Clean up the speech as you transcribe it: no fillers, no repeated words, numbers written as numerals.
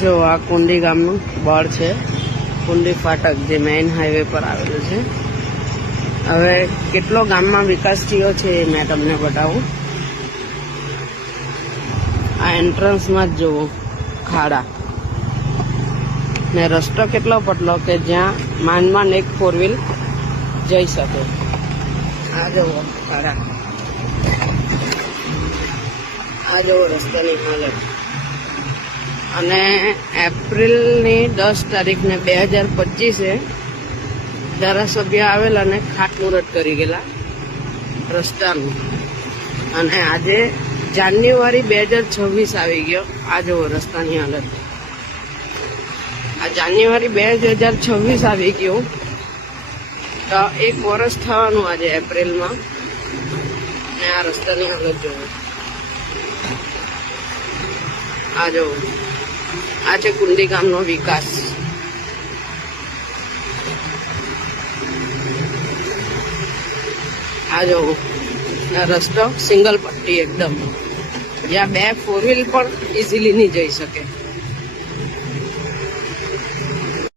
જો આ કુંડી ગામનું બોર્ડ છે, કુંડી ફાટક જે મેઇન હાઈવે પર આવેલું છે. હવે કેટલો ગામમાં વિકાસ થયો છે એ મેં તમને બતાવું. આ એન્ટ્રન્સમાં જ જુઓ ખાડા ને રસ્તો કેટલો પતલો કે જ્યાં માંડ એક 4 વ્હીલ જઈ શકે. આ જુઓ ખાડા, આ જુઓ રસ્તાની હાલત. અને એપ્રિલની 10 તારીખને 2025 ધારાસભ્ય આવેલા અને ખાતમુહૂર્ત કરી ગયેલા રસ્તાનું. અને આજે જાન્યુઆરી 2026 આવી ગયો. આ જુઓ રસ્તાની હાલત. આ જાન્યુઆરી 2026 આવી ગયું તો 1 વર્ષ થવાનું આજે એપ્રિલમાં. ને આ રસ્તાની હાલત જુઓ. આ જુઓ, આ છે કુંડી ગામનો વિકાસ. આ જુઓ, આ રસ્તો સિંગલ પટ્ટી એકદમ, જ્યાં 2 4 વ્હીલ પણ ઇઝીલી નહીં જઈ શકે.